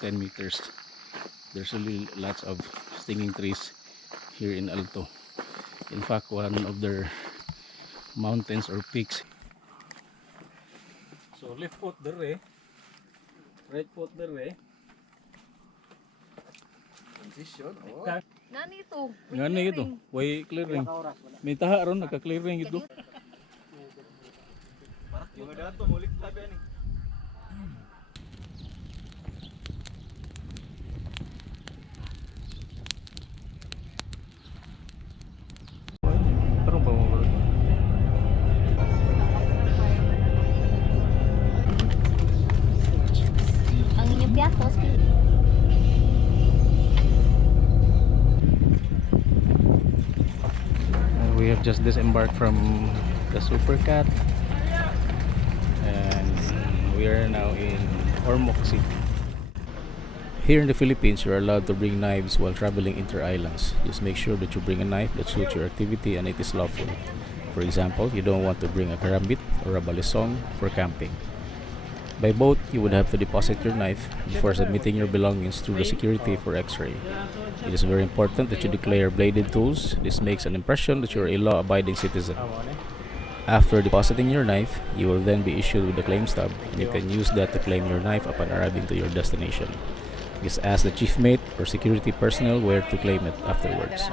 10 meters. There's really lots of stinging trees here in Alto. In fact, one of their mountains or peaks. So left foot there, right foot there. Transition. Oh. Nani ito? Ngani ito? Way clearing. May taha ron nagka-clearing ito. Mga dato mulik tabi ani. Tarong pa mo. Ang inyong piatos. We have just disembarked from the Supercat and we are now in Ormoc City. Here in the Philippines, you are allowed to bring knives while traveling inter-islands. Just make sure that you bring a knife that suits your activity and it is lawful. For example, you don't want to bring a karambit or a balisong for camping. By boat, you would have to deposit your knife before submitting your belongings through the security for x-ray. It is very important that you declare bladed tools. This makes an impression that you are a law-abiding citizen. After depositing your knife, you will then be issued with a claim stub, and you can use that to claim your knife upon arriving to your destination. Just ask the chief mate or security personnel where to claim it afterwards.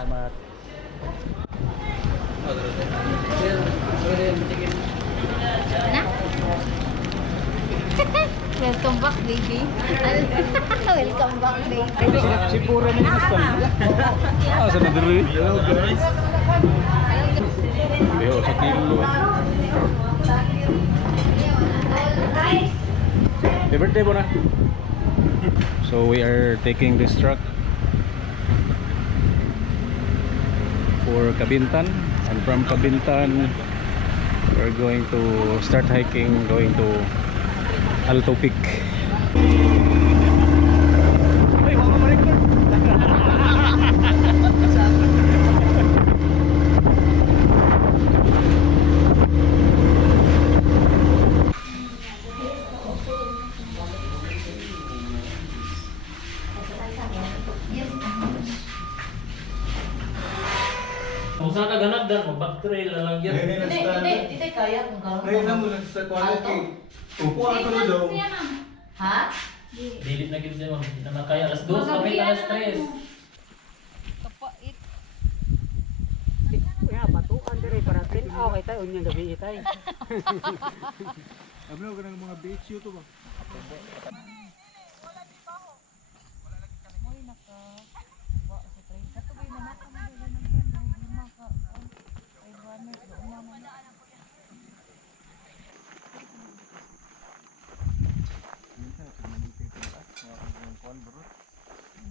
Welcome back, baby. Welcome back, baby. Si Pura ni Nastan. Ah, sa nadiri. Hello guys. Yo, sa kilo. Happy birthday, Bona. So we are taking this truck for Cabintan, and from Cabintan we're going to start hiking, going to Alto Peak. Musa ka ganag dan, mag-back trail na lang yan. Hindi kaya kung karoon. Ngayon na mo lang sa quality. Upo ako na daw. Ha? Dilit na gid mo, hindi na kaya alas 2 kami alas 3. Kapait. Ya, batuan dire para tin-aw kay tayo unyang gabi itay. Abno ka ng mga beach YouTube ba?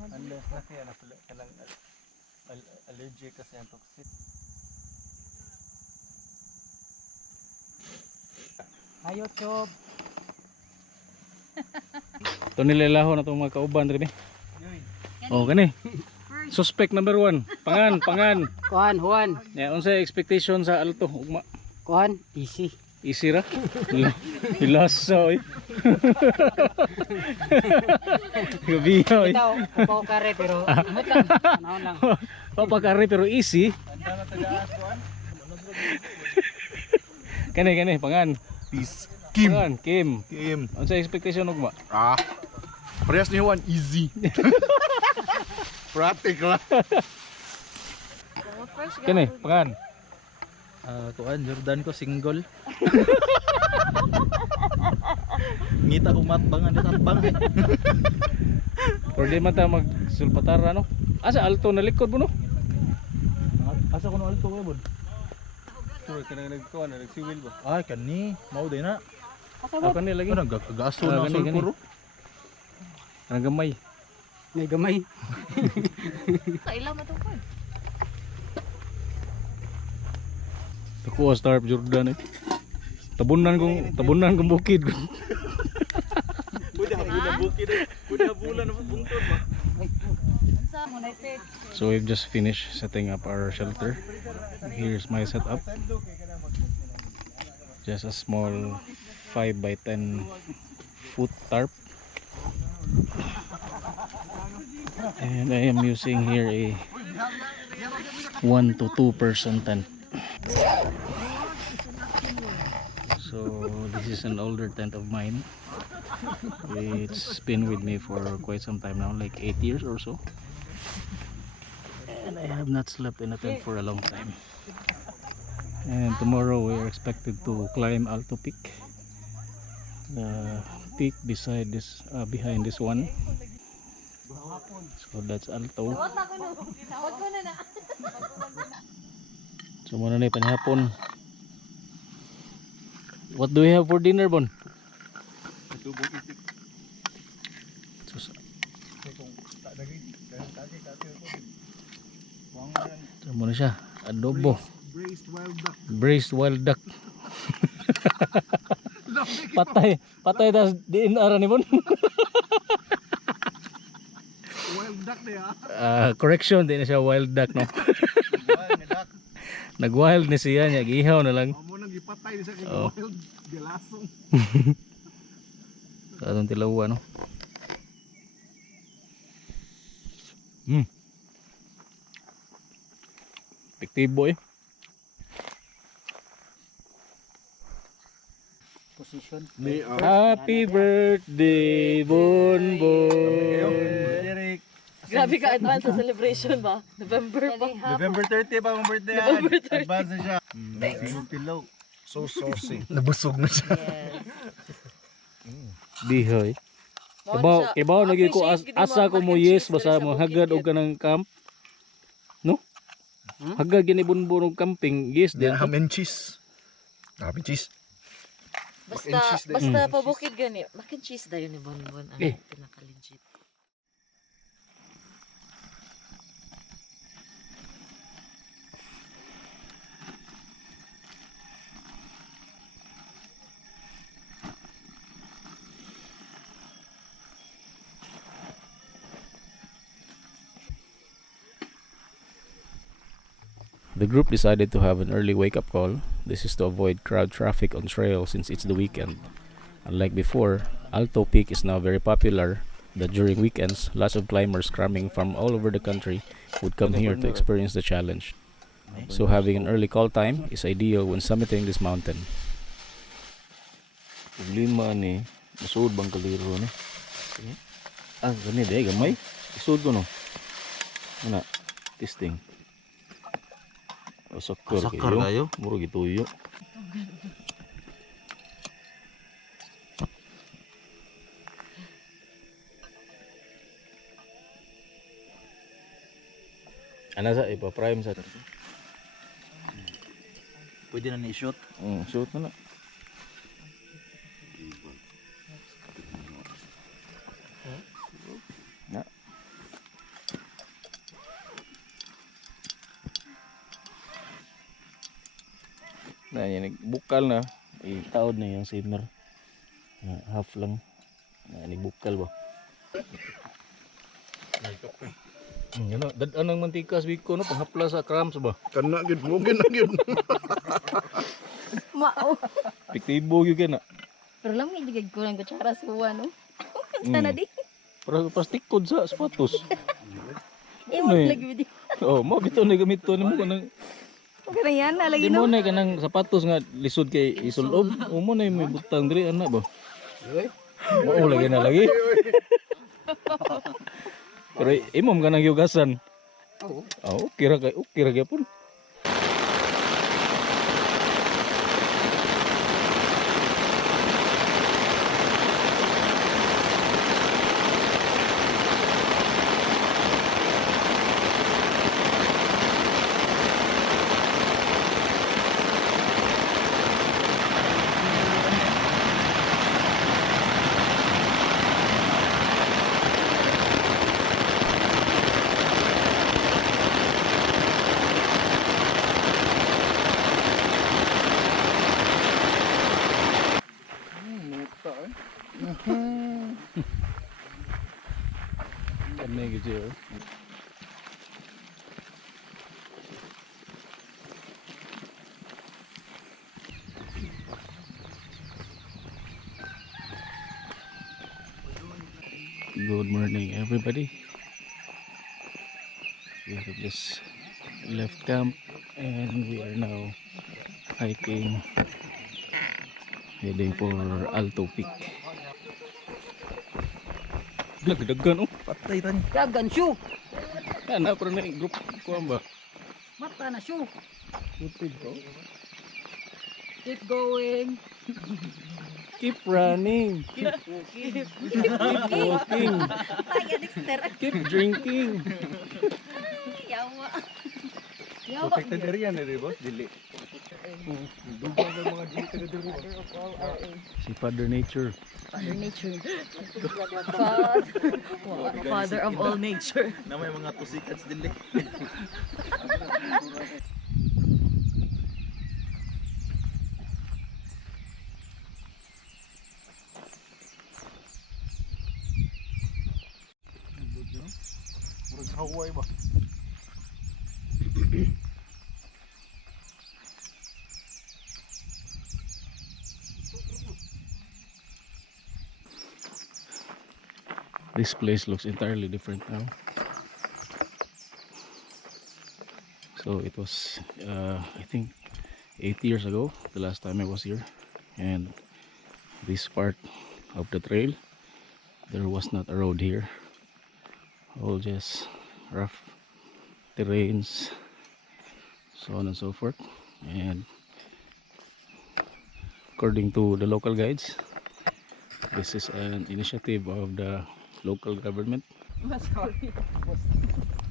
Unless na kaya kanang allergic kasi ang toxic. Ayo chob. Ito nilalaho na itong mga kauban rin. Oh, gani. Suspect number 1. Pangan. Kuan, Juan. Ya, unsay expectation sa Alto? Ugma. Kuan, easy. Easy ra. Hilasa oy. Gabi oy. Itaw, upaw kare pero imot lang. Panahon lang. Papakari pero easy. Kani pangan. Peace. Pangan, Kim. Unsay expectation ugma? Parehas ni Juan, easy. Pratik lah. Kani, pangan. Tuan Jordan ko single. Ngita umatbangan di tatbang. Or di man ta magsulpatara no? Asa Alto na likod mo no? Asa ko no alto ko bud. Sure, kanang nagkuhan, nagsiwil ba? Ay kani, mao din na. Ah, kani lagi. Ano gagaso na Gani, sulpuro. Kanang gamay. May gamay. Kailan mo ito po? Ako Star Jordan eh. Tabunan kong bukid. Udah bulan bukid. Udah bulan buntod ba. So we've just finished setting up our shelter. Here's my setup. Just a small 5 by 10 foot tarp. And I am using here a 1 to 2 person tent. So this is an older tent of mine. It's been with me for quite some time now, like 8 years or so. And I have not slept in a tent for a long time. And tomorrow we are expected to climb Alto Peak, the peak beside this behind this one. So that's Alto. So muna na yung panihapon. What do we have for dinner, Bon? So muna siya, adobo. Braised wild duck. Patay tas diin ara ni Bon. Wild duck na ya. Correction, di na siya wild duck, no. Nag-wild ni siya niya, gihaw na lang. Amo nang gipatay sa kay Oh. wild galasong. Sa atong tilawa, no. Epektibo eh. Position. Happy birthday, Bon Bon. Eric, Grabe ka advance sa celebration ba? November pa. November 30 pa ang birthday. Advance na siya. Sinong tilaw. So saucy. Nabusog na siya. Bihoy. Kibaw lagi ko asa ko mo yes basta mo hagad og kanang camp. No? Hagad gini bunbun og camping, yes din. Ham and cheese. Ham and cheese. Basta pabukid gani. Mac and cheese dayon ni Bonbon ang pinaka-legit. The group decided to have an early wake-up call. This is to avoid crowd traffic on trail since it's the weekend. Unlike before, Alto Peak is now very popular that during weekends, lots of climbers cramming from all over the country would come here to experience the challenge. So having an early call time is ideal when summiting this mountain. Problema ni, masuod bang kaliro ni? Gani de, gamay. Isuod ko no. Ano? Testing. Sakar kayo? Muro gituyo. Ano sa ipa-prime sa Pwede na ni-shoot. shoot na na. Na yan, bukal na. Itaod na yung simmer. Na half lang. Na bukal ba? Yan na, dadaan ng mantika sa biko, no? Panghapla sa crumbs ba? Kana gid mo na gyud. Mao. Epektibo yun na. Pero lang may digag ko ng kutsara sa uwan, no? Sana di. Para tikod sa sapatos. Iwan Ano eh? lagi di. Oh, mo bito na gamit to nimo kanang Magana yan na lagi di mo no. na kanang sapatos nga lisod kay isulob. O mo na may butang diri ana ba? Mo lagi na lagi. Pero imom kanang yugasan. Oo. Okay ra gyapon. Kami gitu. Good morning, everybody. We have just left camp and we are now hiking, heading for Alto Peak. Dagdagan oh, patay tan. Dagan shoe. Ana pero na group ko ba? Mata na shoe. Putid ko. Keep going. Keep running. Keep walking. Tayo, Dexter. Keep drinking. Yawa. Yawa. Protected area na rin, boss. Dili. Dugang ng mga dili ka na dili. Si Father Nature. Father Nature. Father of all nature. Na may mga pusikats dili. Murag sa Hawaii ba? This place looks entirely different now. So it was I think 8 years ago the last time I was here, and this part of the trail there was not a road here, all just rough terrains, so on and so forth. And according to the local guides, this is an initiative of the local government.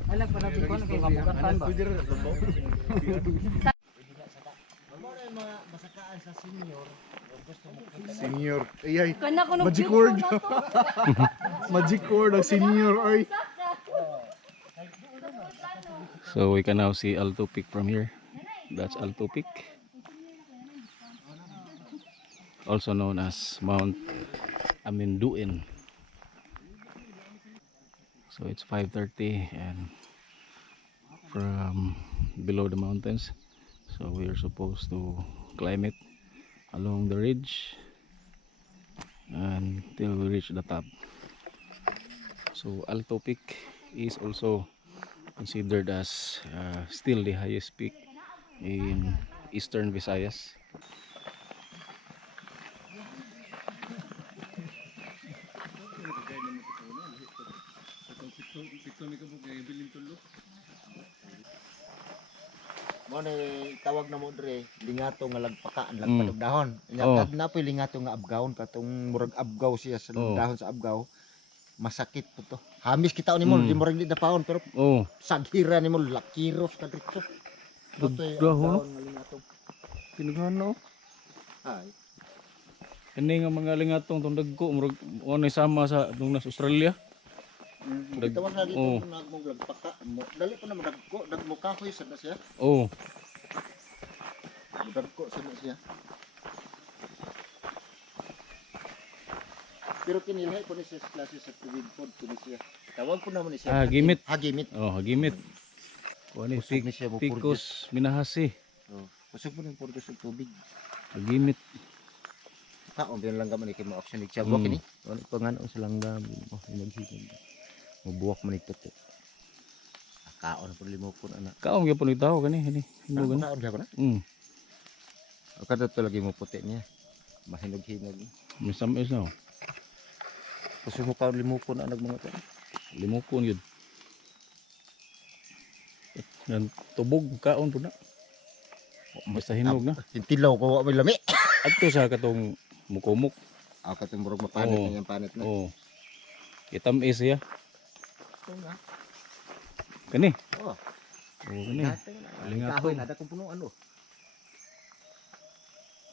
Alam pa na ko na kabugatan ba. Senior. Ay, Kana ko nung Magic word. Magic word ang senior. Ay. So we can now see Alto Peak from here. That's Alto Peak, also known as Mount Aminduin. So it's 5:30 and from below the mountains, so we are supposed to climb it along the ridge until we reach the top. So Alto Peak is also considered as still the highest peak in eastern Visayas. Mo ni tawag na mo dre lingato nga lagpakaan Mm. lagpatog dahon. Nya Oh. kad na po'y lingato nga abgawon katong murag abgaw siya sa Oh. dahon sa abgaw. Masakit po to. Hamis kita ni mo di mo rin na paon pero Oh, sagira ni mo lakiros ka dito. Totoy Dahon, no? abgawon nga lingato. pinagano. Ay. Kani nga mga lingatong tong dagko murag ano sama sa tong nas Australia. Dag- Tawag na dito oh. nagmong lagpaka mo. Dali po na madagko dagmo kahoy sa na siya. Oh, Madagko sa na siya. Pero kinilhay po ni siya sa klase sa tubig pod kini siya. Tawag po naman ni siya. Hagimit. Hagimit. oh, hagimit. Kuani Kusog ni siya mo Picus minahasi. Oh, kusog mo ng purgas ng tubig. Hagimit. Kaon din lang gaman kay mo action ni siya. Mm. Buwak ini. Ano pa nga sa langgam. Oh, inaghigan. Mabuwak man ito. Kaon po limo po na. Kaon gyapon ni tao kani ini. Hinog na. Kaon gyapon na. Mm. Kada to lagi mo puti niya. Mahinog-hinog. Misam is no. Kusog mo kaon limo po na nagmanga to. Limupon yun. Yan tubog kaon po na. Basta hinog na. Tintilaw ko wa may lami. Adto sa katong mukomok. Ako katong murag mapanit Oo. na yung panit na. Oh. Itamis siya. Kani. Oh. Oh, kani. Lingatong. Kahoy na dakong punuan oh.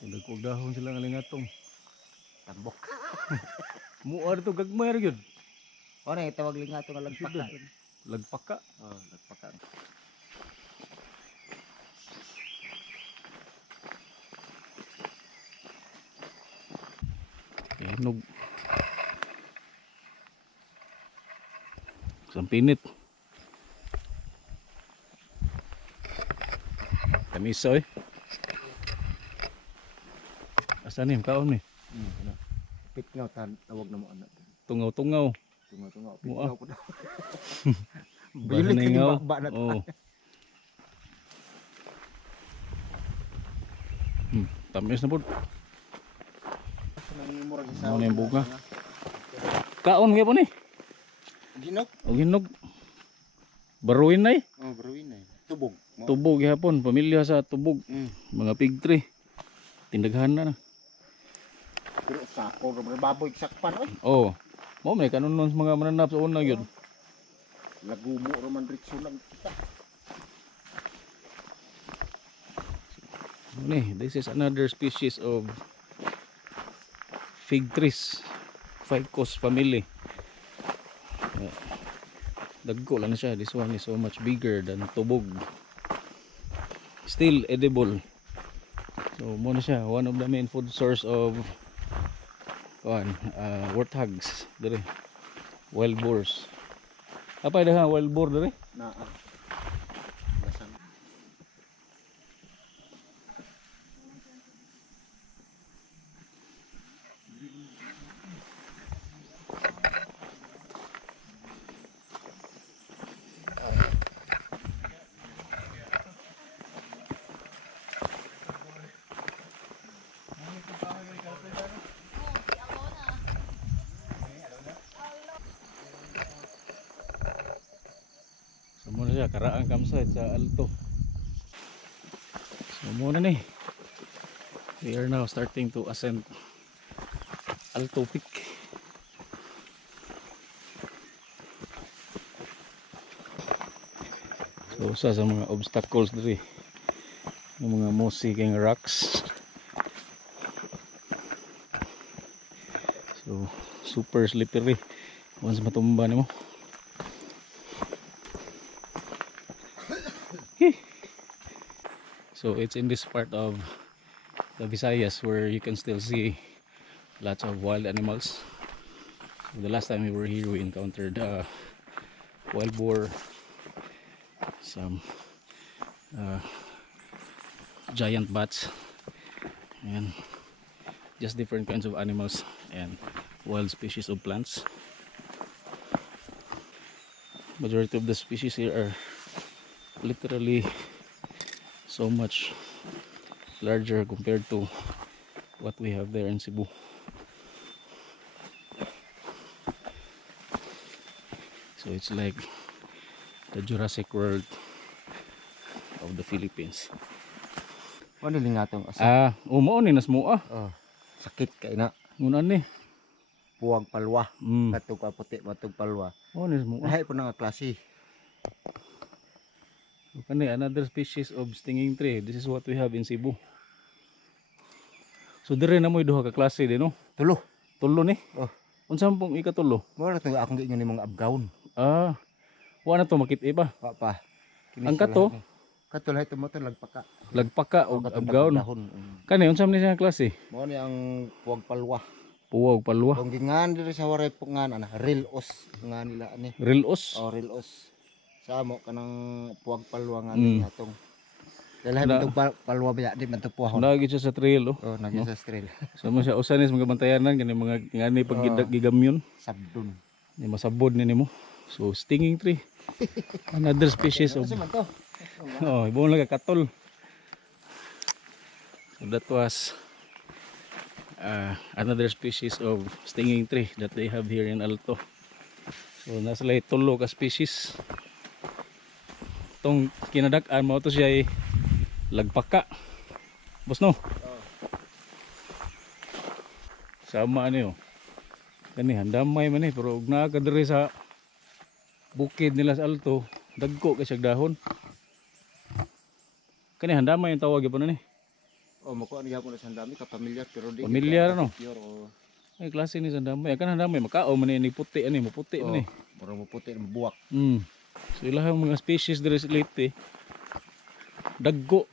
Dagkog dahon sila nga lingatong. Tambok. Muar to gagmay ra gyud. O na itawag lingato nga lagpaka. Lagpaka. Oh, lagpaka. Hinog. Sampinit. Tamis oy. Asa ni kaon ni? Ano? Pitngaw tawag na mo ano. Tungaw-tungaw. Tunga-tunga. Mua. Pinaw po daw. Basa na ingaw. Ba na Oo. Tamis na po. Ano na yung buka? Kaon nga po ni. Ginog. O hinog. Baruin na eh. Oh, baruin na. Tubog. Tubog gihapon. Pamilya sa tubog. Mga pig tree. Tindaghan na na. Pero sako ra baboy sakpan oy. Oo. Mo may kanon nun sa mga mananap sa una yun. Lagumo ra man ritso lang kita. This is another species of fig trees. Ficus family. Dagko lang na siya. This one is so much bigger than tubog. Still edible. So mo na siya. One of the main food source of warthogs. Dire. Wild boars. Apa dah wild boar dire? Na. So muna siya, karaang campsite sa Alto. So muna ni. We are now starting to ascend Alto Peak. So usa sa mga obstacles diri yung mga mossy kang rocks. So super slippery once matumba nimo. So it's in this part of the Visayas where you can still see lots of wild animals. So the last time we were here we encountered wild boar, some giant bats, and just different kinds of animals and wild species of plants. Majority of the species here are literally so much larger compared to what we have there in Cebu. So it's like the Jurassic World of the Philippines. Ano din nga tong asa? Umao ni nas mua. Oh, sakit kay na. Ngunan ni. Puwag palwa. Mm. Katog ka puti, matog palwa. Oh ni nas mua. Lahi po nga klase. So, kani another species of stinging tree. This is what we have in Cebu. So dire na mo duha ka klase din no. Tulo. Tulo ni. Oh. Unsa pong ikatulo? Mo ra tong akong ginyo ni mga abgawon. Wa na to makit-i pa. Pa. Ang kato? Kato lahi mo to lagpaka. Lagpaka o Katong abgaon. dahon. Kani unsa man siya klase? Mo ni ang puwag palwa. Puwag palwa. Kung gingan diri sa waray pungan ana, real os nga nila ani. Rilos. Oh, real os. Sa mo kanang puwag palwa nga Mm. atong. Dalahi Na- matog palwa ba di man to puwahon. Nagi siya sa trail oh. Oh, naging sa trail. So man siya usanis mga bantayanan kani mga ngani pag gigamyon Sabdon. ni masabod ni nimo. So stinging tree. Another species of Ano man to? oh, ibon lang katol. So that was another species of stinging tree that they have here in Alto. So nasa lay tulo ka species. Tong kinadak-an mo to siya ay lagpaka. Boss no? Sama niyo. Kani handamay man eh pero ug naa ka diri sa bukid nila sa Alto, dagko kay siyang dahon. Kani handamay ang tawag gyapon ni. Oh, makuha niya po na sandami ka pamilyar pero di. Pamilyar, ano? Pure o Ay klase ni sandamay. Kan handamay makao man ni puti ani, maputi man ni. mura mo puti ng buwak. So ilahang mga species diri sa Leyte dagko.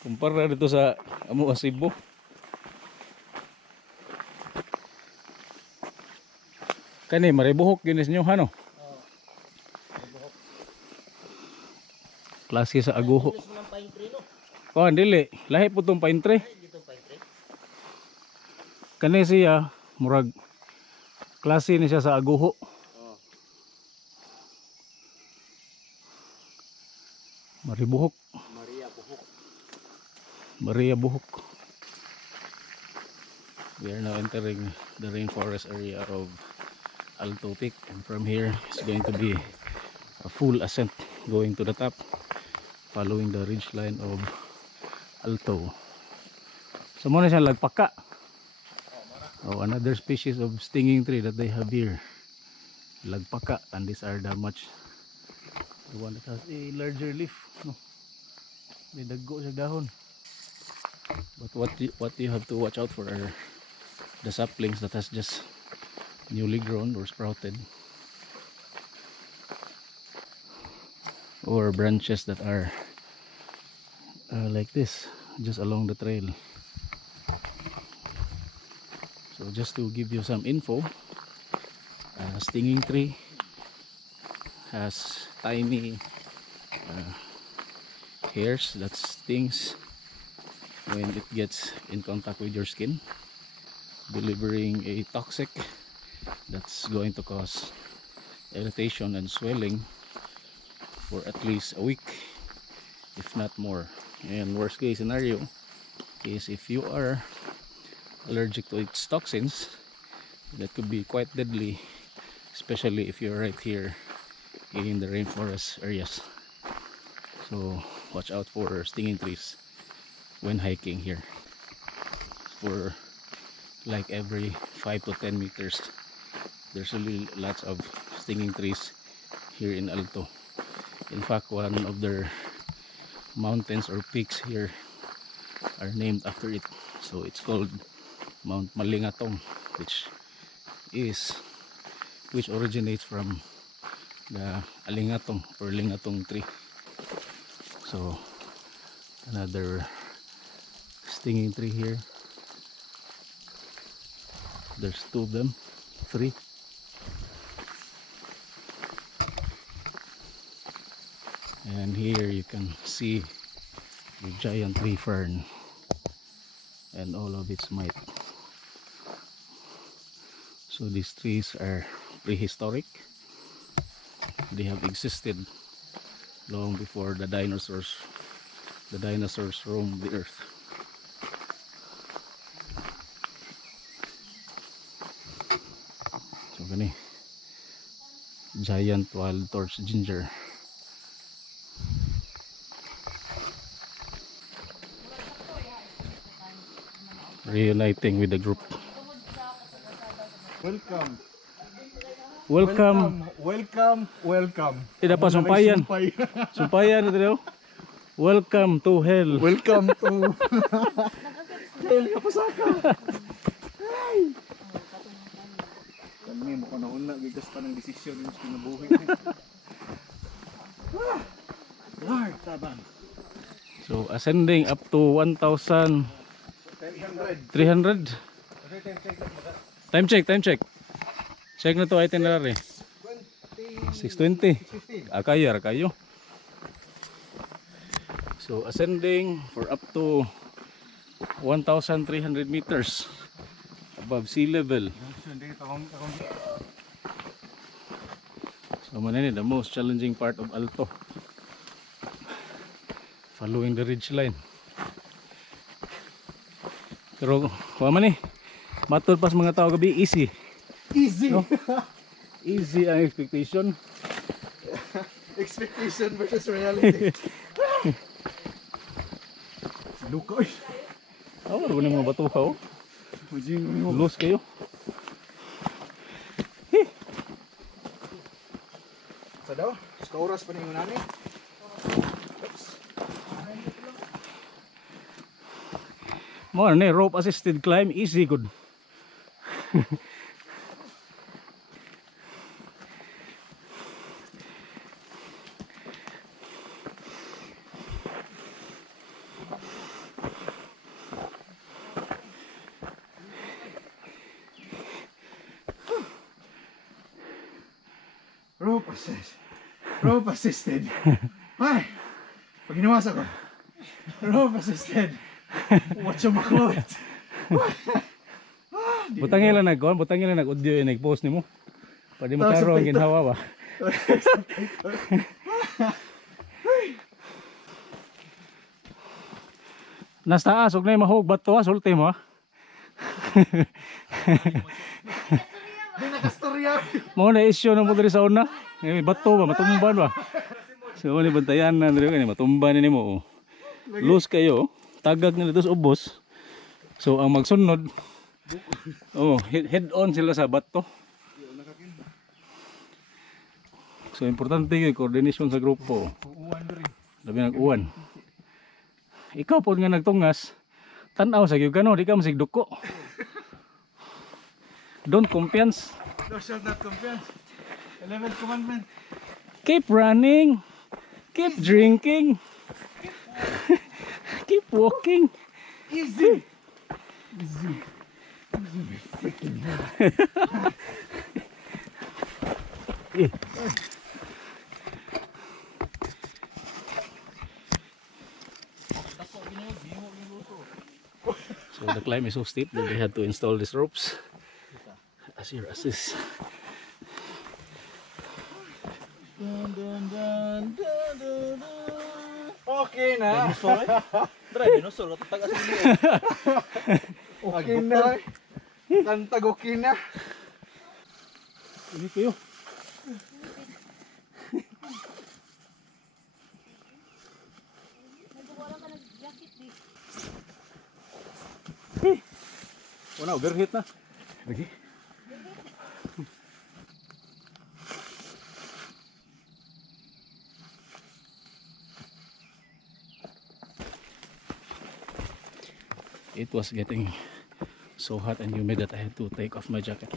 Kumpara dito sa amo sa Cebu. Kani maribuhok ginis nyo hano. Klase sa aguho. Oh, dili. Lahi po tong pine tree. Kani siya murag Klase ni siya sa aguho. Maribuhok. Maria Buhok. We are now entering the rainforest area of Alto Peak, and from here it's going to be a full ascent going to the top, following the ridge line of Alto. So muna siya lagpaka. Oh, another species of stinging tree that they have here, lagpaka, and these are the one that has a larger leaf. No, may daggo sa dahon. But what you have to watch out for are the saplings that has just newly grown or sprouted, or branches that are like this just along the trail. So just to give you some info, stinging tree has tiny hairs that stings when it gets in contact with your skin, delivering a toxic that's going to cause irritation and swelling for at least a week, if not more. And worst case scenario is if you are allergic to its toxins, that could be quite deadly, especially if you're right here in the rainforest areas. So watch out for stinging trees when hiking here. For like every 5 to 10 meters there's really lots of stinging trees here in Alto. In fact, one of their mountains or peaks here are named after it, so it's called Mount Malingatong, which originates from the alingatong or lingatong tree. So another stinging tree here. There's 2 of them, 3. And here you can see the giant tree fern and all of its might. So these trees are prehistoric. They have existed long before the dinosaurs roamed the earth. So gani, giant wild torch ginger. Reuniting with the group. Welcome. Ida pa sumpayan. Sumpayan ito daw. Welcome to hell. Welcome to Hell Kapasaka. Kami mo ko na una gigas pa ng desisyon yung kinabuhi. Lord taban. So ascending up to 1,300. Time check. Check na to itinerary. 620. Kayo. So ascending for up to 1,300 meters above sea level. So manini, the most challenging part of Alto, following the ridge line. Pero man eh, matod pas mga tao gabi, easy, no? Easy ang expectation. Expectation versus reality. Lukoy. Ano ba mga batuha oh? Lose kayo. Sa daw, sa oras pa ninyo nani. Mo na rope assisted climb, easy good. Rope assisted. Ay, pag ginawas ako. Rope assisted. Watch your clothes. Butangin lang nagkuhan, butangin lang nag-audio yung nag-post ni mo. Pwede magkaroon ang ginhawa ba? Nas taas, huwag na yung mahog, ba't to ha? Sulti mo ha? Di nakastorya. Mau na issue ng putri sa una. Bato ba, matumban ba? So, ni bantayan na nila kanina, matumban ni mo. Lose kayo, tagag na dito sa ubos. So, ang magsunod, head on sila sa bato. So, importante yung coordination sa grupo. Labi nag-uwan. Ikaw po nga nagtungas, tanaw sa gano, di ka masigduko. Don't confiance. No shall not confiance. 11th commandment. Keep running. Keep drinking. Keep walking. Easy. So the climb is so steep that they had to install these ropes as your assist. Okay na. Okay na. Tantag okay na. Ini kayo. Wala, overheat na. Lagi. It was getting so hot and humid that I had to take off my jacket.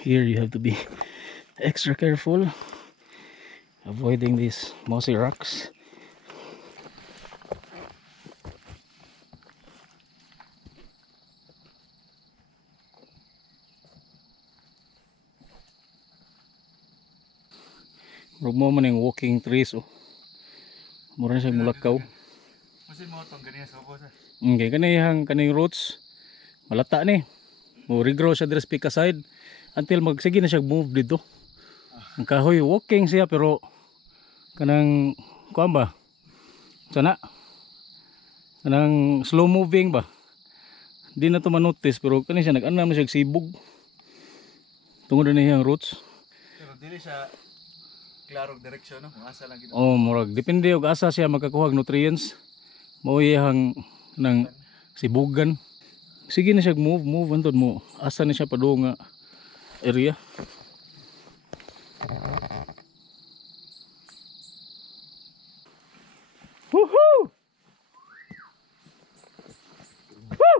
Here you have to be extra careful, avoiding these mossy rocks. Murag mo man yung walking trees oh. Mura na siyang mulakaw. Masin mo itong ganyan sa upo sa. Okay, kanayang roots malata ni. Mo regrow siya dres pika side until magsige na siya move dito. Ang kahoy walking siya pero kanang kuan ba? Sana. Kanang slow moving ba? Di na to manotice pero kani siya nag-ana man siya sibog. Tungod na niyang roots. Pero dili siya klarong direksyon no, asa lang gid. Oh, murag depende og asa siya magkakuha og nutrients. Mao iyang nang sibugan. Sige na siya move antod mo. Asa na siya padung nga area. Woohoo! Woo!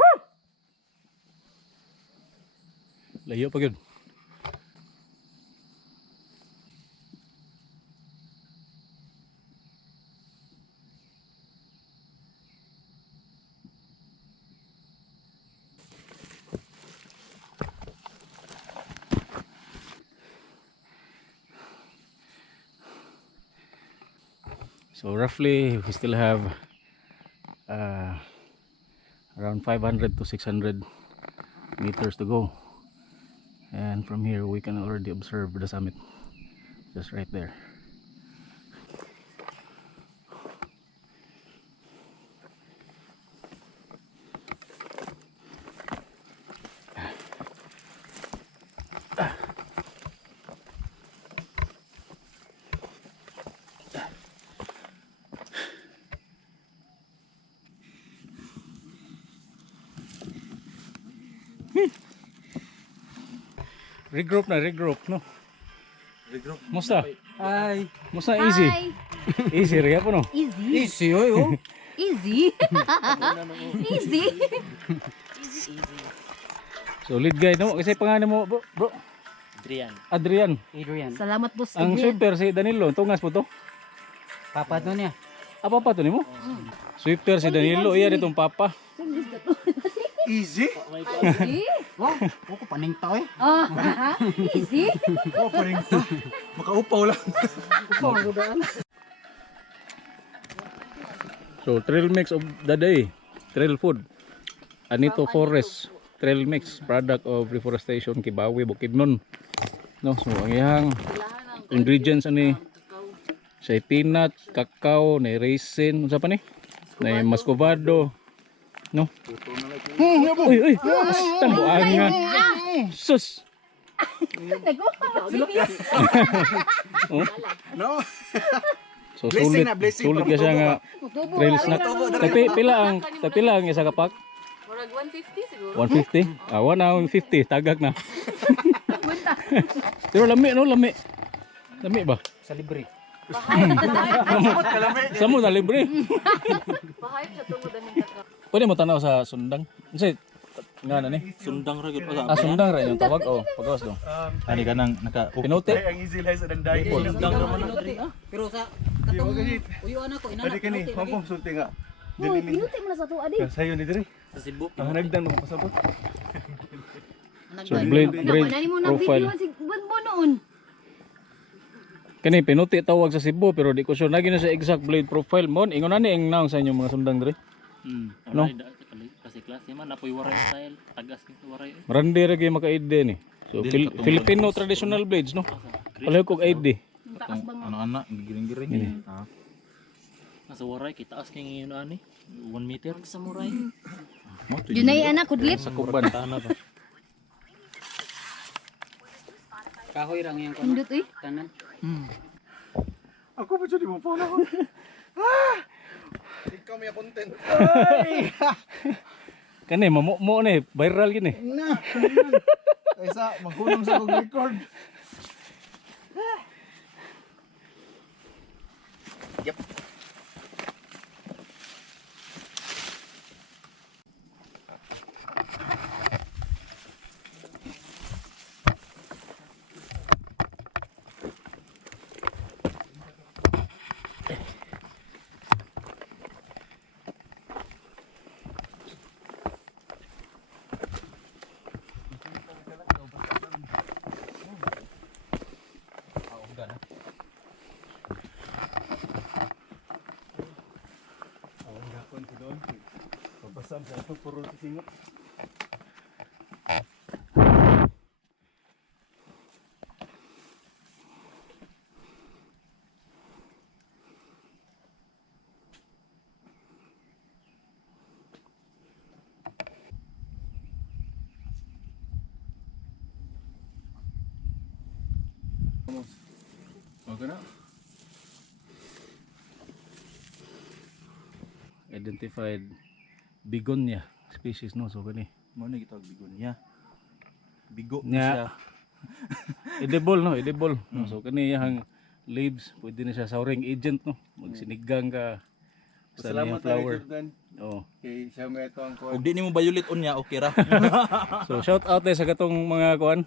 Woo! Layo pa gyud. So roughly we still have around 500 to 600 meters to go, and from here we can already observe the summit just right there. Regroup na, regroup, no? Regroup. Musta? Ay. Musta easy? Hi. Easy rin po, no? Easy. Easy, oy, oh. Easy. Easy. Solid guy, no? Kasi pangalan mo, bro? Adrian. Adrian. Adrian. Salamat boss. Ang Adrian. sweeper si Danilo, tungas po to? Papa to niya. Apa pa to ni mo? Sweeper si Danilo, iya ditong papa. Easy? Easy. Oh, ko paning tao eh. Oh, easy. Oh, paring to. Makaupaw lang. So, trail mix of the day. Trail food. Anito Forest. Trail mix. Product of reforestation Kibawi, Bukidnon. No, so ang iyang ingredients ani say peanut, cacao, na raisin, unsa pa ni? Na muscovado. No? Uy, uy. Tambuan nga. Sus. Oh. No? So Blessing sulit, na, blessing. sulit ka siya nga trail snack. Pila ang isa ka pack? Murag 150 siguro. 150? Ah, 150, tagak na. Pero lami, no? Lami. Lami ba? Sa libre. Samo na libre. Pahype sa tungod aning kakao. Pwede mo tanaw sa sundang. Kasi, nga na ni? Sundang ra gyud Ah, sundang rin yung tawag. Oh, pagawas do. Ani ka nang naka Pinuti. Ay, ang easy lang sa danday. Sundang ra man Adri. Pero sa katong uyuan ako Adi inanak. ka ni, mampong sulti nga. Oh, pinuti mo na sa tuwa di. Sayo ni Diri. Sa Cebu. Ang hanagdan mo pasabot. So, blade Nani mo nang profile. video si Bonbon noon. Kani, pinuti tawag sa Cebu, pero di ko sure. Lagi na sa exact blade profile mo. Ingon na ni ang naong sa inyong mga sundang diri. No? Kasi klase man apoy waray style. Tagas ni waray. Marandi rin kayo maka-ID ni. So, Filipino traditional blades, no? Wala kong ID. Taas bang ano-ana giring-giring. Nasa waray kitaas ning yun ani. 1 meter. Samurai. Yun ay anak kudlit. Sa kuban. Tahan ba? Kahoy rang yang Pindot eh. tanan. Ako pa siya di mo phone ako. Ikaw may content. Kani, mo ni. Viral gini. Na. Kaysa maghulong sa kong record. Yep. Babasam sa ito, puro singot. Okay na. Identified begonia species, no? So, kani. Mo na gitawag bigonya. Bigo Nya. Edible, no? Edible. No? So, kani yung leaves, pwede na siya sauring agent, no? Magsinigang ka sa Salamat niyang flower. Jordan. Oh. Kay siya may ito ang Ug di nimo violet unya okay ra. So, shout out sa katong mga kuan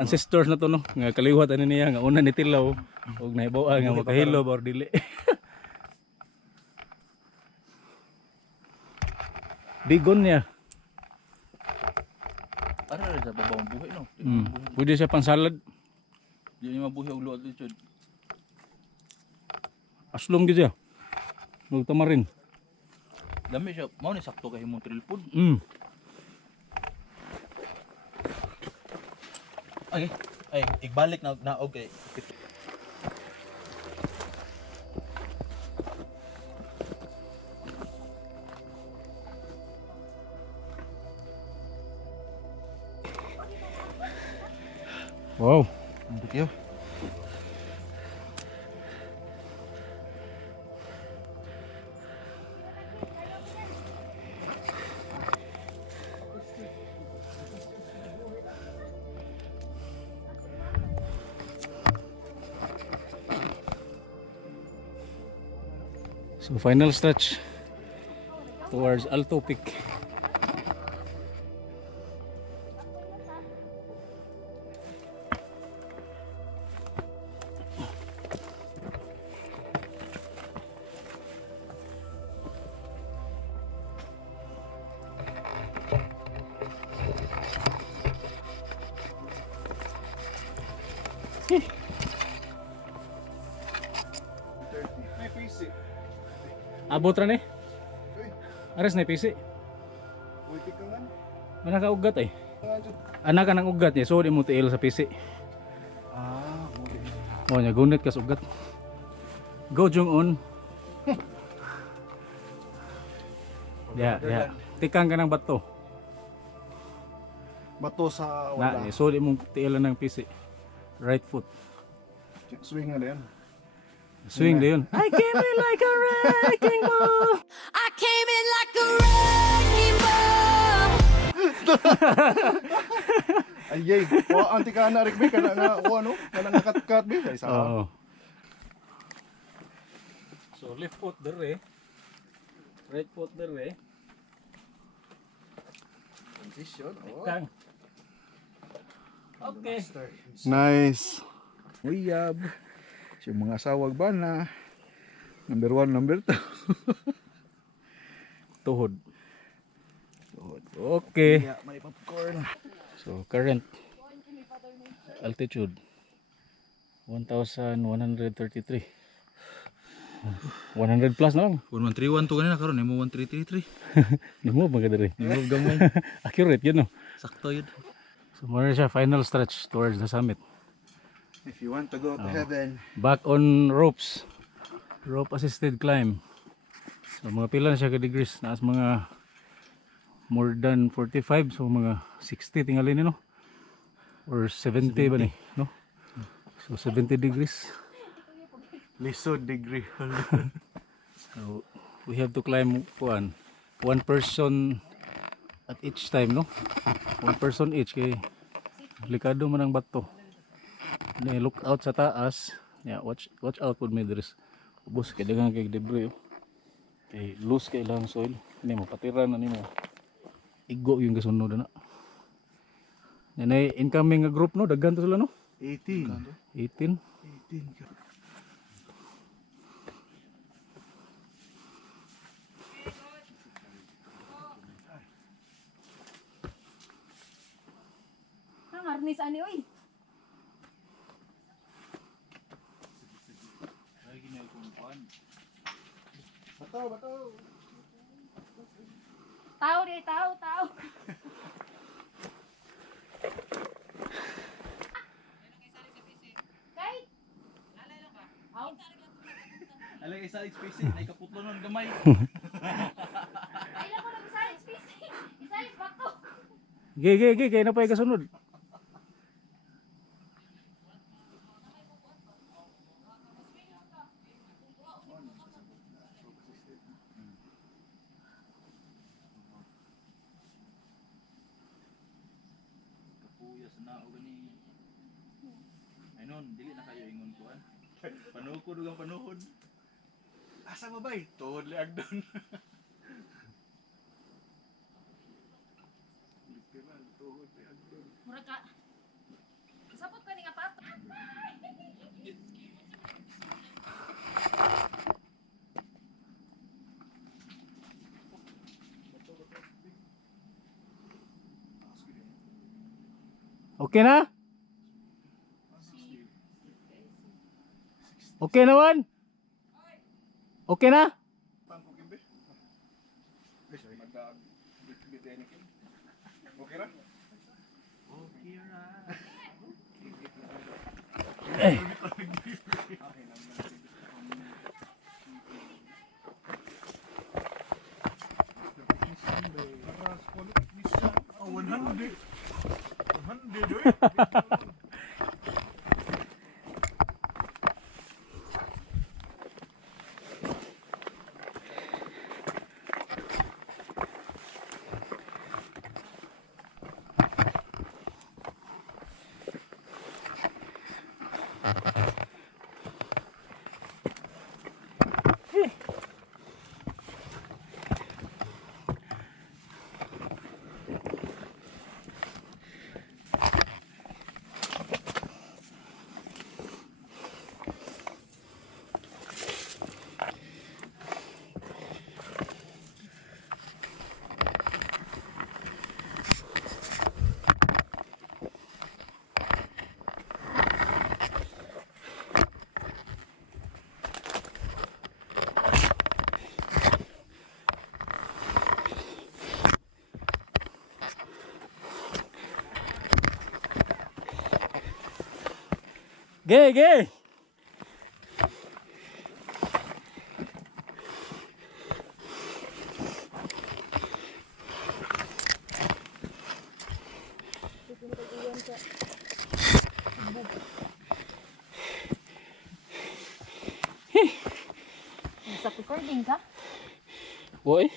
ancestors na to, no? Nga kaliwat ano niya, nga una ni Tilaw. Huwag na ibawa nga makahilo or dili. Begonia. Ara ra sa babaw ang buhay no. Pwede siya pang salad. Di ni mabuhi og luad dito. Aslom gid siya. Huwag tamarin. Dami siya, mao ni sakto kay himong trail food. Okay. Ay, igbalik na okay. Wow. Thank you. So final stretch towards Alto Peak. May PC. Abot ra ni. Aras na PC. Wait ka nga. Manakaugat eh. Anak ka ng ugat niya, so di mo tiil sa PC. Ah, okay. O niya, gunit ka sa ugat. Go Jung Un. Yeah. Tikang ka ng bato. Bato sa Na, wala. so di mo tiilan ng PC. Right foot. Swing nga din. Swing na yun. I came in like a wrecking ball. I came in like a wrecking ball. Ay, yay. O, anti ka na, Rick, ka na nga, o ano, ka na kat-kat, be. Ay, sa Oo. So left foot there. Right foot there. position. Kang. Okay. Nice. Uyab. So, yung mga asawag ba na number 1, number 2. Tuhod. Okay. Yeah, may popcorn. So current altitude 1,133. 100 plus na lang. 1131 to kanina karon mo 1333. Di mo magadari. Imove gamay. Accurate yun no. Sakto yun. So muna siya final stretch towards the summit. If you want to go to heaven. Back on ropes. Rope assisted climb. So mga pila na siya ka degrees. Naas mga more than 45. So mga 60 tingali ni no. Or 70 ba ni no. So 70 degrees. Lisod degree. So we have to climb one person at each time no. One person each kay delikado man ang bato. Ni look out sa taas. Yeah, watch out pud may dres. Ubos kay daghang kay debris. Kay loose kay lang soil. Ni mo patiran na nimo. Igo yung kasunod na. Nanay incoming nga group no, daghan to sila no. 18. 18. 18. Ang arnis ani oy. Bataw. Tao di, tao. Kay? Aw. Alay isa space ay kaputlo nun gamay. Ay lang ko lang isalis PC. Isalis bato. Ge kay na pa kasunod. Kapuyas na o gani. Ay non, dili na kayo ingon kuan. Panukod ugang panuhod. Asa ba bay? Tuhod liag doon. Literal, tuhod liag doon. Mura ka. Sabot ka ni nga pato. Okay na? Okay naman? Okay na? Pangko kimbe. Magdag. Bitbitin ni. Okay ra? Gay, gay. Sa recording ka? Boy.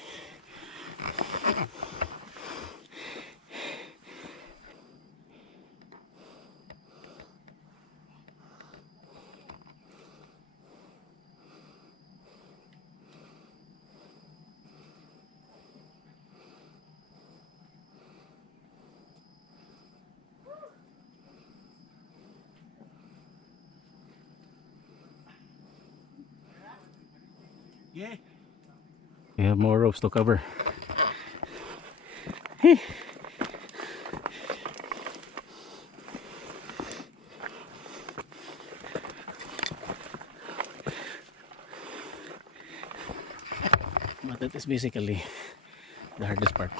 We have more ropes to cover. But that is basically the hardest part.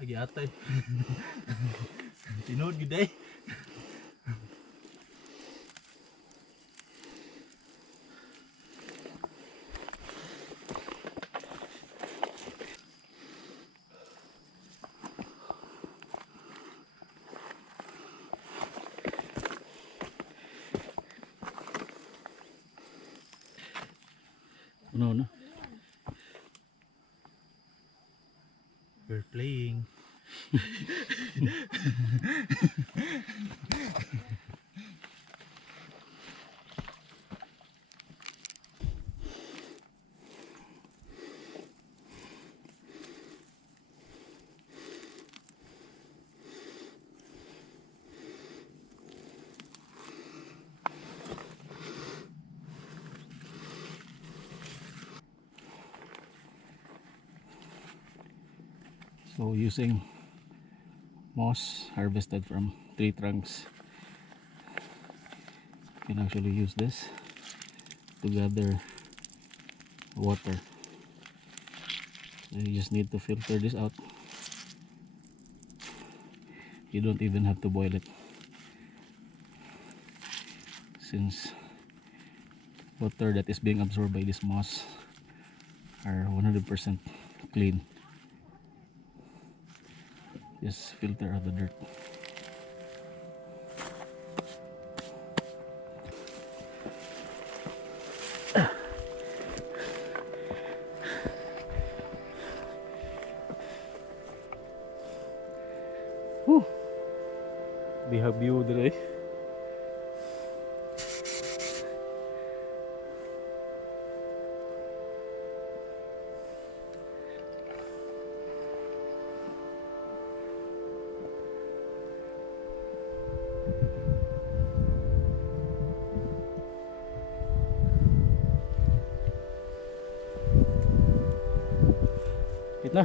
Lagi atay. Tinood gid ay. No, no. We're playing. So using moss harvested from tree trunks, you can actually use this to gather water. So you just need to filter this out. You don't even have to boil it, since water that is being absorbed by this moss are 100% clean. Just filter out the dirt. Whew. They have view today. Wait na.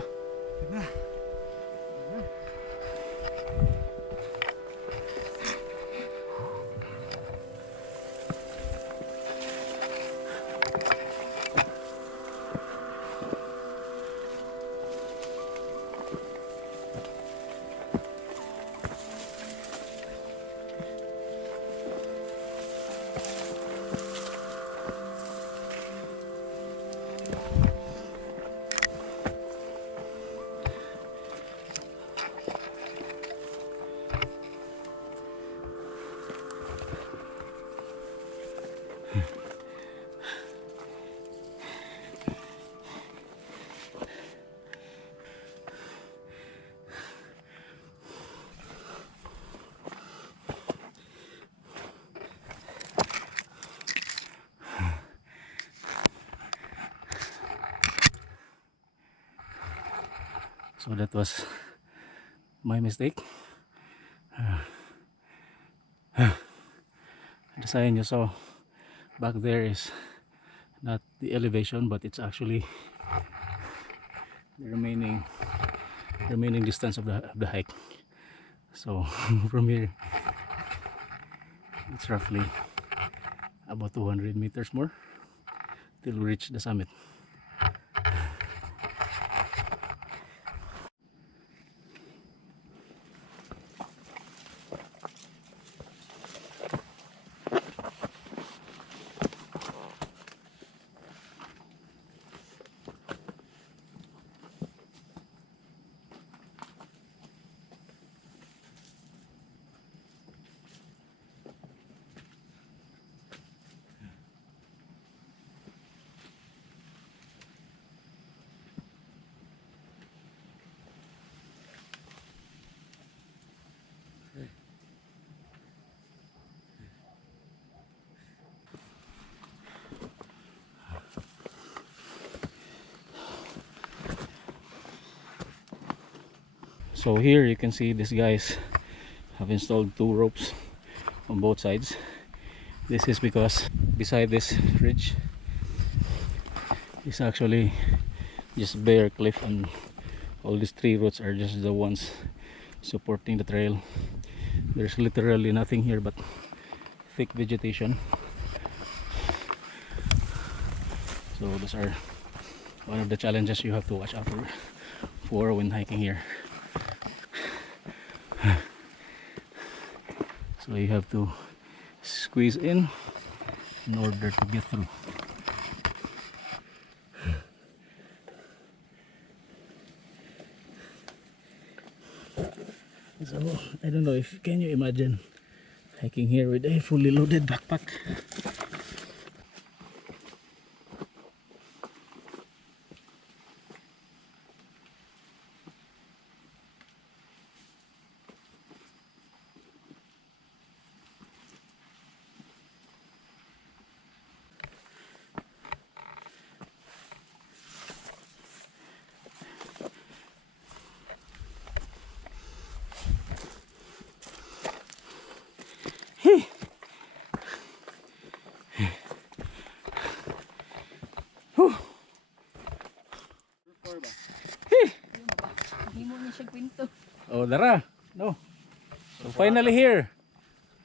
So that was my mistake. The sign you saw back there is not the elevation, but it's actually the remaining distance of the hike. So from here it's roughly about 200 meters more till we reach the summit. So here you can see these guys have installed 2 ropes on both sides. This is because beside this ridge is actually just bare cliff, and all these tree roots are just the ones supporting the trail. There's literally nothing here but thick vegetation. So those are one of the challenges you have to watch out for when hiking here. So you have to squeeze in order to get through. So I don't know if can you imagine hiking here with a fully loaded backpack. Hindi mo niya siya kwento. Oh, Dara. No. So finally here.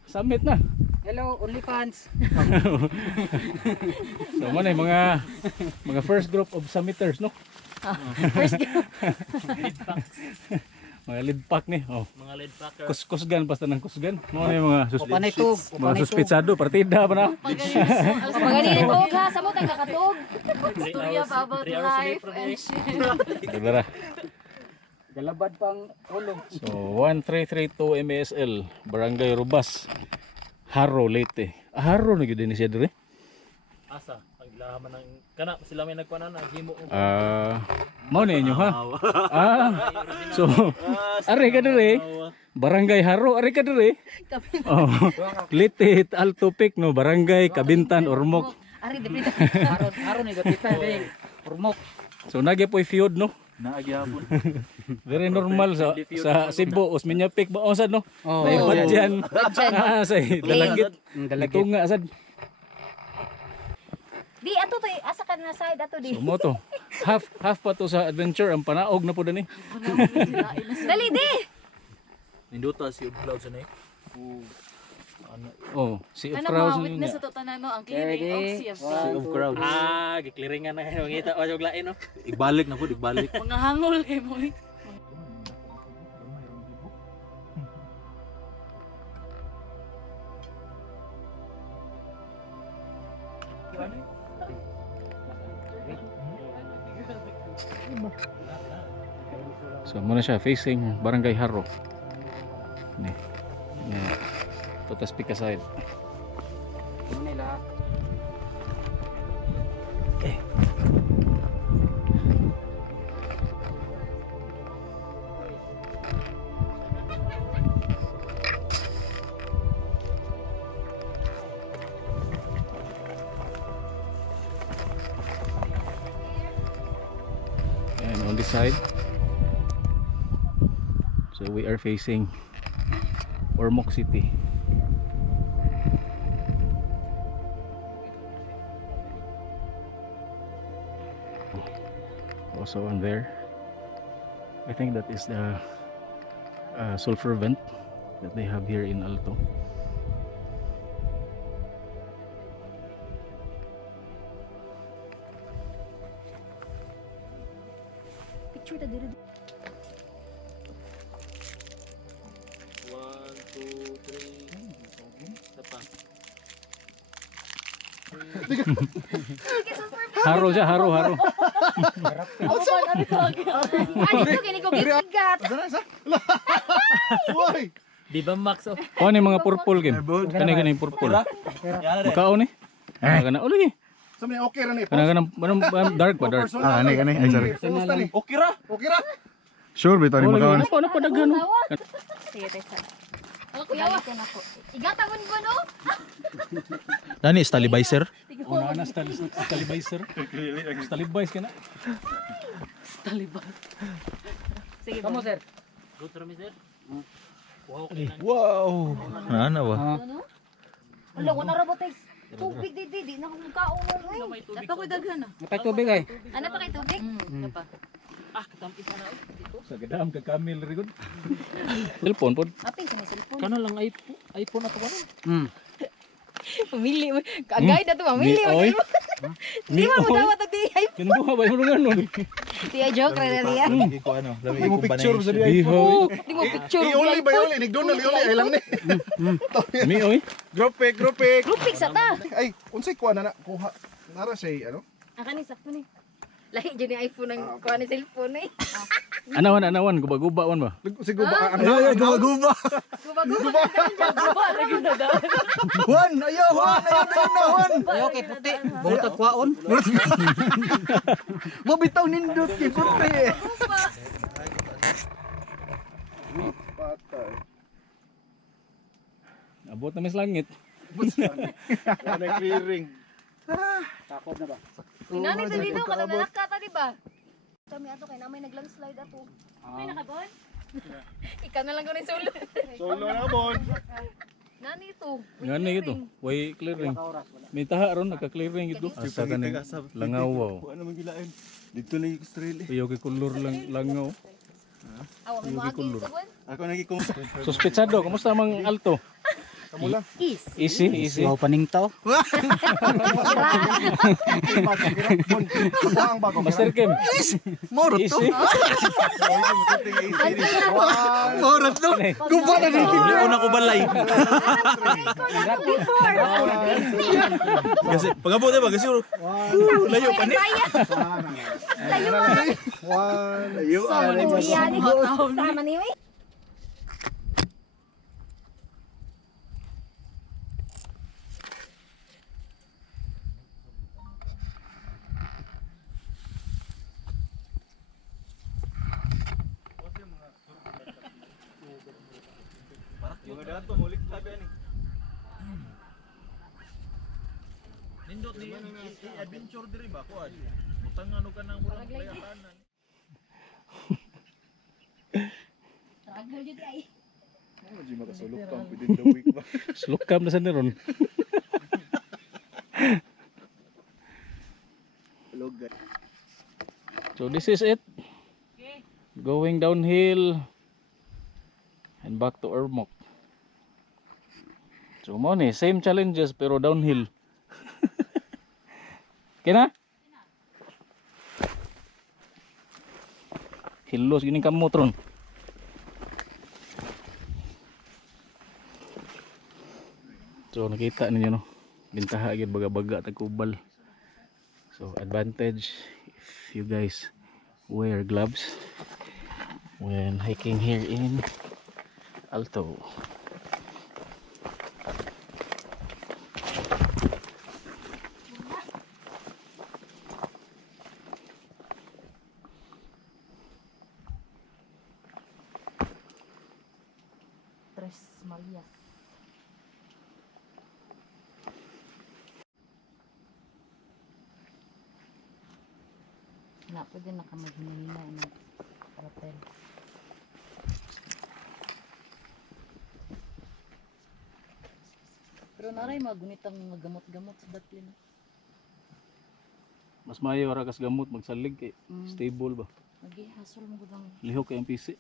Summit na. Hello, OnlyFans. So man mga first group of summiters, no? First go. Mga lead pack ni. Oh. Mga lead packer. Kusgan basta ng kusgan. Mo na yung mga Panitog. mga suspitsado, partida pa na. Paganin mo ha, sa mo tayo kakatog. Storya pa about life and shit. Dara. Galabad pang ulong. So 1332 MSL, Barangay Rubas, Haro, Leyte. Haro na gyud ni siya dire. Asa, paglaman ng kana sila may nagkuanan himo. Mao na inyo ha. So are ka dire. Barangay Haro, are ka dire. Oh. Leyte Alto Peak no, Barangay Kabintan Ormoc. Ari depende. Aron ni gapitan ding. Urmok. So nagya po'y fiod no. Naagyapon. Very normal sa Cebu, Osmeña Peak ba osad no? Oh. Naibad dyan. Sa dalagit. Dalagit. Tunga asad. Di ato to asa ka na side ato di. So mo to. Half pa to sa adventure, ang panaog na po dani. Dali di. Ninduta si Cloud sa nay. Oh, si of Ano crowds mga witness niya. sa to tanan no ang clearing of sea of Si of crowd. Gikliringan na mangita o jog lain no. Igbalik na po, igbalik. mga hangol kay mo. So muna siya facing Barangay Haro. Ni. Totas Pika side. Ano nila? And on this side, so we are facing Ormoc City. also on there. I think that is the sulfur vent that they have here in Alto. Picture ta diri. 1, 2, 3. Isa pa. Haro siya, haro. Ano to kini ko gigat. Uy! Di ba Max? Oh. Oh, ni mga purple game. Kani purple. Mukhaon ni. Kana ulit. Sa may okay ra ni. Kana dark ba dark? Kani. Ay, sorry. Okay ra. Okay ra. Sure, bitaw ni makaon. Ano pa daghan? Sige, tesa. Ako yawa ko. Igatawan ko no? Nani stabilizer? Una na stabilizer. Stabilize ka na. Sige. Kamu sir. Good rami sir. Wow, okay na. Wow. Ano ba? Ano? Wala ko na robotics. Tubig di na akong kaon mo. Dapat ko daghan na. Matay tubig ay. Ano pa kay tubig? Dapat. Ah, katampi pa na. Sa gadam ka kamil rigod. Cellphone pod. Apin sa may cellphone. Kana lang iPhone ato kanon. Pamili mo. Kagay na to, pamili mo. Oy. Di mo dapat ag di ay. Kinuha ba yung ganon? Di ay joke ra niya. Lagi ko ano, lagi Mo ko picture sa banay. diya. Oh, di mo picture. Iuli ba iuli? Nigdon na iuli ay lang ni. Mi oy. Grupe. Grupik sa ta. Ay, unsay kuha na kuha. Nara say ano? Akani sakto ni. Lahi dyan yung iPhone ng kuha ni cellphone eh. Anawan, guba-guba wan ba? Sigo ba ang guba. Guba-guba. Guba lagi na daan. Juan, ayaw na Juan. Ayo kay puti. Buhat kwaon. Mabitaw nindot kay puti. Patay. Abot na mes langit. Ano clearing? Takot na ba? Inani to dito ka na nakata di ba? Kami ato kay namay naglandslide ato. May nakabon? Ikaw na lang ko ni solo. Solo na bon. Nani to? Ngani ito. Way clearing. May taha ron naka-clearing ito. Asa ka ni langaw wow. Ano man gilain? Dito na yung Australia. Tuyo kay kulor lang langaw. Awa may mga kulor. gito. Ako nagikong Suspetsado, kamusta mang Alto? kamula. Easy. Wow paning taw. Ang bago. Master Kim. Morot to. Easy. Morot to. Guba na dito. Una ko balay. Kasi pagabot ba kasi layo pa ni. Layo mo. Layo. Sama ni Uy. Mga dato mulik tabi ani. Nindot ni adventure diri ba ko adi. Butang ano ka nang murang layatanan. Tagal jud ay. Ano di makasulok kang within the week ba? Slukam na sa niron. Hello guys. So this is it. Going downhill and back to Ormoc. So mo ni same challenges pero downhill. Kina? Hilos gining kamot ron. So nakita ninyo no. Bintaha gyud baga-baga tagkubal. So advantage if you guys wear gloves when hiking here in Alto. Tres Marias. Na pwede na ka maghinahina ng hotel. Pero naray magunitang mga gamot-gamot sa daplin. Mas mayo ra kas gamot magsalig kay stable ba. Mag-ihasol mo gudang. Lihok kay ang PC.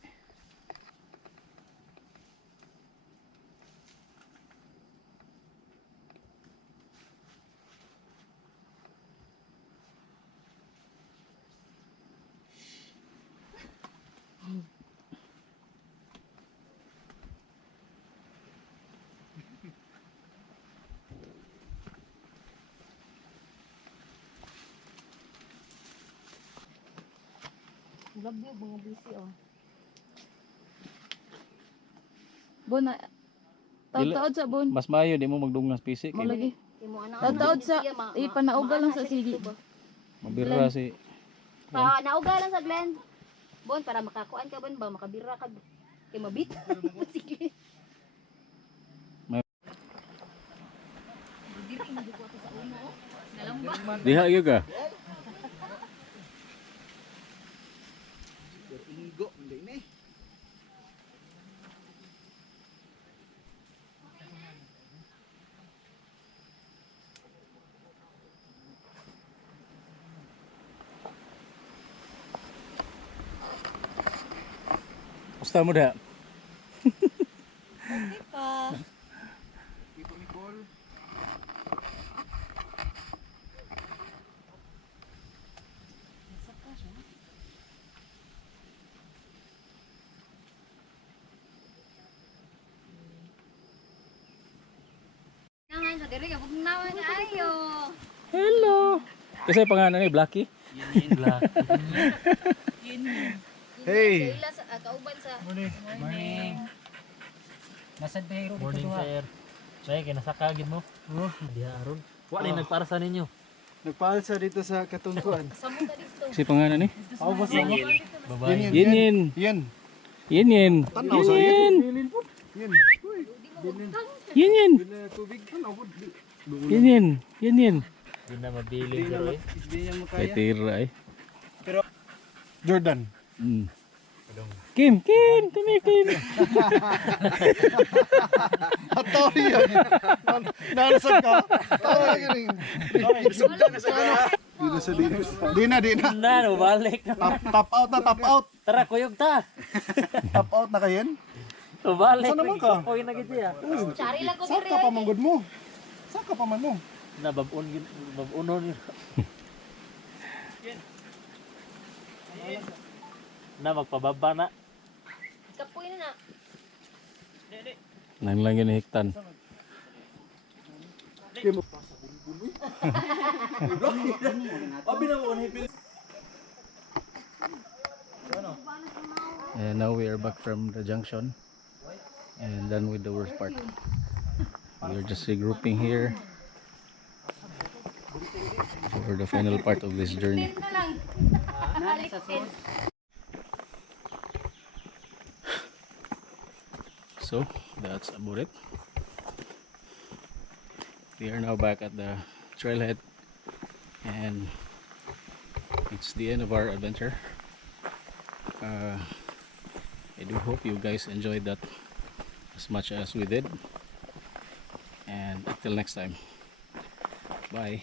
Love you, mga busy oh. Bon, taod-taod sa bon. Mas mayo di mo magdungnas PC Mo kay lagi. Taod-taod sa, ipanauga lang sa sige. mabira si Nauga lang sa Glenn. Bon, para makakuan ka bon ba, makabira ka. Kay mabit. Sige. diha gyud ka. Gusto mo da? Nangan sa diri ka bugnawan ayo. Hello. Kasi pangalan ni Blacky. Hey! Kaila sa kauban sa Morning. Nasad ba yung Morning sir. Say kinasakagid mo. Oh, diha aron. Wa ni nagpara sa ninyo. Nagpaalsa dito sa katungkuan. samong ka dito. Kasi pangalan ni Ako ba sa mo? Bye-bye. Yin. Yan. Yin. Tanaw sa Yin. Yan. Yin. Bila tubig. Tanaw po. Yin. Di na mabili sir eh. Hindi niya Kay makaya. tira eh. Jordan. Kim, tumi Kim. Atori yan. Nalasad ka? Tawa ka rin. Isog ka na sa ano. Dito sa dinos. Di na. Na no balik. Top out na, top out. Tara kuyog ta. Top out na kayen. So balik. Saan naman ka? Koy na gid ya. Chari lang ko Saan diri. ka pa manggod mo? Saan ka pa man mo? Na babunon yun. Na magpababa na. Kapoy na na. Nang lang yun hiktan. And now we are back from the junction and done with the worst part. We're just regrouping here for the final part of this journey. Na lang. Balik din. So that's about it. We are now back at the trailhead and it's the end of our adventure. I do hope you guys enjoyed that as much as we did, and until next time, bye.